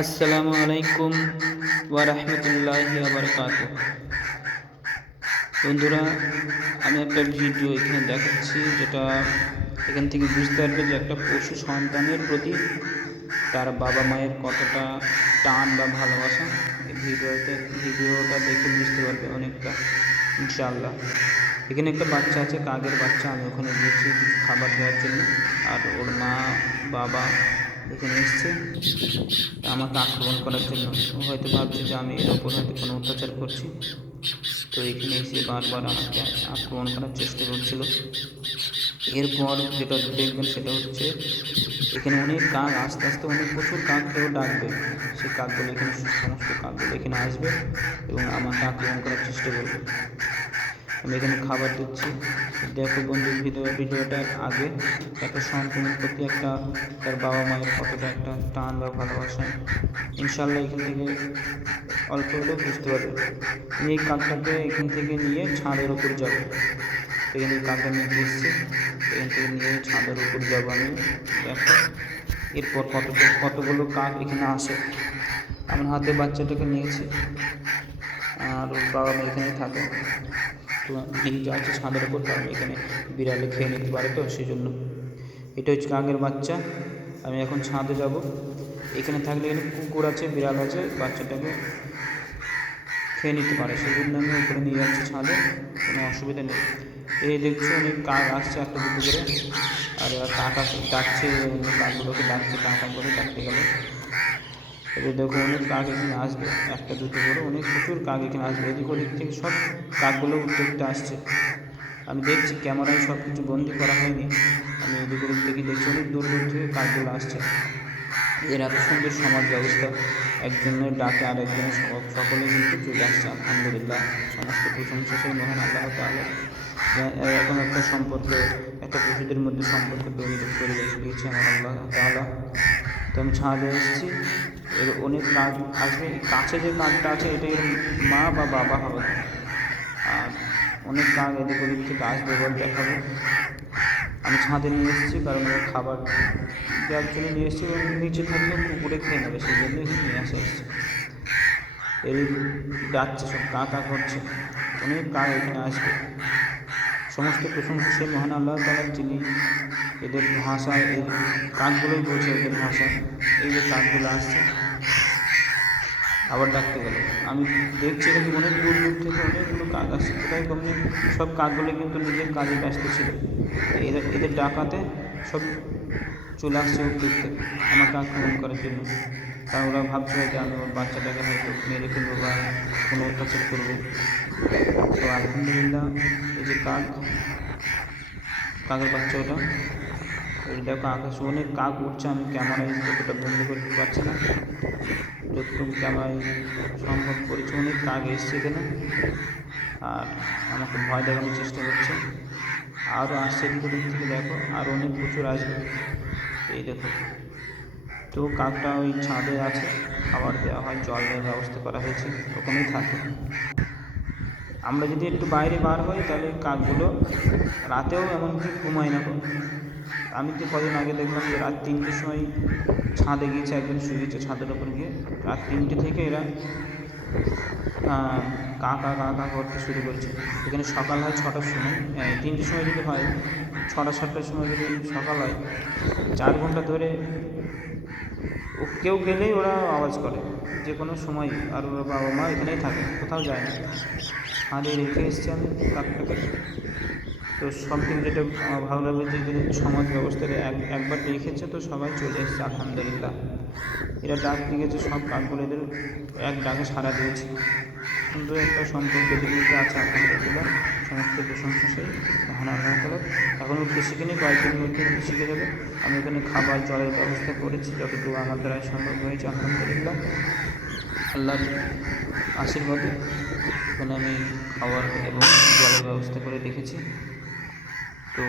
আসসালামু আলাইকুম ওয়া রাহমাতুল্লাহি ওয়া বারাকাতুহু। বন্ধুরা, আমি একটা ভিডিও এখানে দেখাচ্ছি, যেটা এখান থেকে বুঝতে পারবে যে একটা পশু সন্তানের প্রতি তার বাবা মায়ের কতটা টান বা ভালোবাসা। এই ভিডিওটা দেখে বুঝতে পারবে অনেকটা, ইনশাআল্লাহ। এখানে একটা বাচ্চা আছে, কাকের বাচ্চা। আমি ওখানে গিয়েছি কিছু খাবার দেওয়ার জন্য, আর ওর মা বাবা এখানে এসছে আমাকে আক্রমণ করার জন্য। ও হয়তো ভাবছে যে আমি এর ওপর হয়তো কোনো অত্যাচার করছি, তো এখানে এসে বারবার আমাকে আক্রমণ করার চেষ্টা করছিল। এরপর যেটা দেখবেন সেটা হচ্ছে, এখানে অনেক কাক আস্তে আস্তে প্রচুর কাককেও ডাকবে। সেই কাকগুলো এখানে, সমস্ত কাকগুলো এখানে আসবে এবং আমাকে আক্রমণ করার চেষ্টা করবে। আমি এখানে খাবার দিচ্ছি। দেখো বন্ধু, ভিডিওটার আগে একটা সন্তানের প্রতি তার বাবা মায়ের কতটা একটা টান বা ভালোবাসা, ইনশাল্লাহ এখান থেকে অল্প হলেও বুঝতে পারবে। আমি এই কাকটাকে এখান থেকে নিয়ে ছাদের উপর যাবো। এখান থেকে কাকটা নিয়ে এসেছি, এখান থেকে নিয়ে ছাদের উপর যাবো আমি। দেখো এরপর কতগুলো কাক এখানে আসে। আমার হাতে বাচ্চাটাকে নিয়েছি, আর ওর বাবা মা এখানেই থাকে। তো নিয়ে যাচ্ছে ছাদের উপর, কারণ এখানে বিড়ালে খেয়ে নিতে পারে, তো সেই জন্য। এটা হচ্ছে কাকের বাচ্চা। আমি এখন ছাদে যাব। এখানে থাকলে এখানে কুকুর আছে, বিড়াল আছে, বাচ্চাটাকে খেয়ে নিতে পারে, সেই জন্য আমি উপরে নিয়ে যাচ্ছি ছাদে, কোনো অসুবিধা নেই। এই দেখছো অনেক কাক আসছে একটা দুটো করে, আর কাকা ডাকছে, অন্য কাকগুলোকে ডাকছে, কাকাগুলোকে ডাকতে গেলে। এবার দেখো অনেক কাক এখানে আসবে, একটা দুটো করে অনেক প্রচুর কাক এখানে আসবে। এদিক ওদিক থেকে সব কাকগুলো উঠতে উঠতে আসছে। আমি দেখছি ক্যামেরায় সব কিছু বন্দি করা হয়নি। আমি এদিক ওদিক থেকে দেখছি অনেক দূর দূর থেকে কাকগুলো আসছে। এর এত সুন্দর সমাজ ব্যবস্থা, একজনের ডাকে আর একজনের সকলে কিন্তু চলে আসছে। আলহামদুলিল্লাহ, সমস্ত প্রশংসা সেই মহান আল্লাহ তাআলা। এরকম একটা সম্পর্ক, একটা পশুদের মধ্যে সম্পর্ক তৈরি করে দিয়েছে আমার আল্লাহ তাআলা। তো আমি ছাদে এসেছি, এর অনেক কাক আসবে। কাছে যে কাকটা আছে এটা এর মা বা বাবা হবে, আর অনেক কাক এদিক ওদিক থেকে আসবে বল দেখাবো। আমি ছাদে নিয়ে এসেছি, কারণ ওরা খাবার দেওয়ার জন্য নিয়ে এসেছি, এবং নিচে থাকলে পুকুরে খেয়ে নেবে, সেই জন্য নিয়ে আসা এসেছি। এই ডাকছে, সব কাকা করছে, অনেক কাক এখানে আসবে। সমস্ত প্রশংসা সেই মহান আল্লাহ তাআলার, যিনি এদের ভাষা, এই কাকগুলোই বলছে এদের ভাষা। এই যে কাকগুলো আসছে আবার ডাকতে গেল, আমি দেখছি এখানে অনেক দূর দূর থেকে অনেকগুলো কাক আসছে। কোথায় কমনি, সব কাকগুলো কিন্তু নিজের কাজে ব্যস্ত ছিল। এদের ডাকাতে সব চলে আসছে উঠতে উঠতে আমাকে আক্রমণ করার জন্য, কারণ ওরা ভাবছে যে আমি ওর বাচ্চাটাকে হয়তো মেরে ফেলবো বা কোনো অত্যাচার করবো। তো আলহামদুলিল্লাহ, এই যে কাকের বাচ্চা ওটা, ওই দেখো আকাশে অনেক কাক উঠছে। আমি ক্যামেরায় যতটা বন্ধ করতে পারছি না, যতটুকু ক্যামেরায় সম্ভব করেছে। অনেক কাক এসছে এখানে, আর আমাকে ভয় দেখানোর চেষ্টা করছে। আরও আসছে এদিক ওদিক থেকে, দেখো আর অনেক প্রচুর আসবে। এই দেখো, তো কাকটা ওই ছাদে আছে, খাবার দেওয়া হয়, জল দেওয়ার ব্যবস্থা করা হয়েছে, ওখানেই থাকে। আমরা যদি একটু বাইরে বার হই, তাহলে কাকগুলো রাতেও এমনকি ঘুমায় না। আমি তো কদিন আগে দেখলাম যে রাত 3টের সময় ছাদে গিয়েছে, একজন শুয়েছে ছাদের ওপর গিয়ে, রাত 3টে থেকে এরা কাকা কাকা করতে শুরু করেছে। এখানে সকাল হয় 6টার সময়, 3টের সময় যদি হয়, 6টা 7টার সময় যদি সকাল হয়, 4 ঘন্টা ধরে কেউ গেলেই ওরা আওয়াজ করে, যে কোনো সময়। আর ওরা বাবা মা এখানেই থাকে, কোথাও যায় না। ছাদে রেখে এসেছি আমি কাকটাকে। তো সব দিন যেটা ভালো লাগবে, যে সমাজ ব্যবস্থাটা একবার রেখেছে, তো সবাই চলে এসেছে আলহামদুলিল্লাহ। এরা ডাক দিয়েছে, সব কাকগুলো এদের এক ডাকে সাড়া দিয়েছে। সুন্দর একটা সম্পর্ক যেগুলোতে আছে আলহামদুলিল্লাহ। সমস্ত প্রশংসা সেই মহান আল্লাহ তাআলার। এখন উঠতে শিখিনি, কয়েকদিনের মধ্যে শিখে যাবে। আমি এখানে খাবার জলের ব্যবস্থা করেছি, যতটুকু আমার দ্বারা সম্ভব হয়েছে আলহামদুলিল্লাহ। আল্লাহর আশীর্বাদে এখানে আমি খাবার এবং জলের ব্যবস্থা করে রেখেছি। তো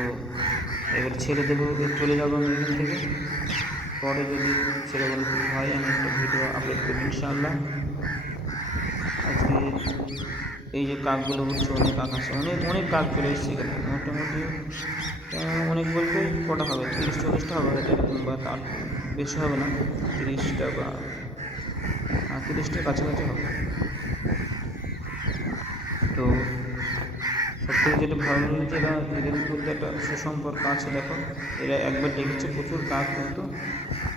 এবার ছেড়ে দেবো, চলে যাবো আমি এখান থেকে। পরে যদি সেরকম কিছু হয়, আমি একটা ভিডিও আপলোড করবো ইনশাআল্লাহ। আজকে এই যে কাকগুলো উঠছে, অনেক কাক আছে, অনেক কাক চলে এসেছে এখানে। মোটামুটি অনেক বলতে কটা হবে, 30-40টা হবে হয়তো, এরকম, বা তার বেশি হবে না, 30টা বা 30টার কাছাকাছি হবে। তো সবথেকে যেটা ভালো লেগেছে, এদের মধ্যে একটা সুসম্পর্ক আছে। দেখো, এরা একবার ডেকেছে, প্রচুর কাক কিন্তু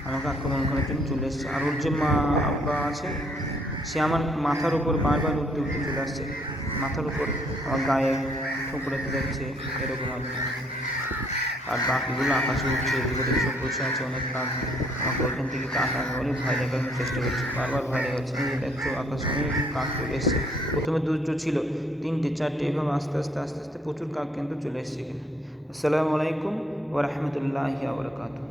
আমাকে আক্রমণ করার জন্য চলে এসছে। আর ওর যে মা আব্বা আছে, সে আমার মাথার উপর বারবার উঠতে উঠতে চলে আসছে, মাথার উপর আমার গায়ে ঠুকরাতে যাচ্ছে, এরকম আর কি। আর বাকিগুলো আকাশে উঠছে, এদিকে সব বসে আছে অনেক কাক। আমাকে ওইখান থেকে কাক একেবারে ভয় দেখানোর চেষ্টা করছে, বারবার ভয় দেখাচ্ছে। এই দেখছো আকাশে অনেক কাক চলে এসছে। প্রথমে দুটো ছিল, 3টে 4টে, এভাবে আস্তে আস্তে আস্তে আস্তে প্রচুর কাক কিন্তু চলে এসছে এখানে। আসসালামু আলাইকুম ওয়া রাহমাতুল্লাহি ওয়া বারাকাতুহু।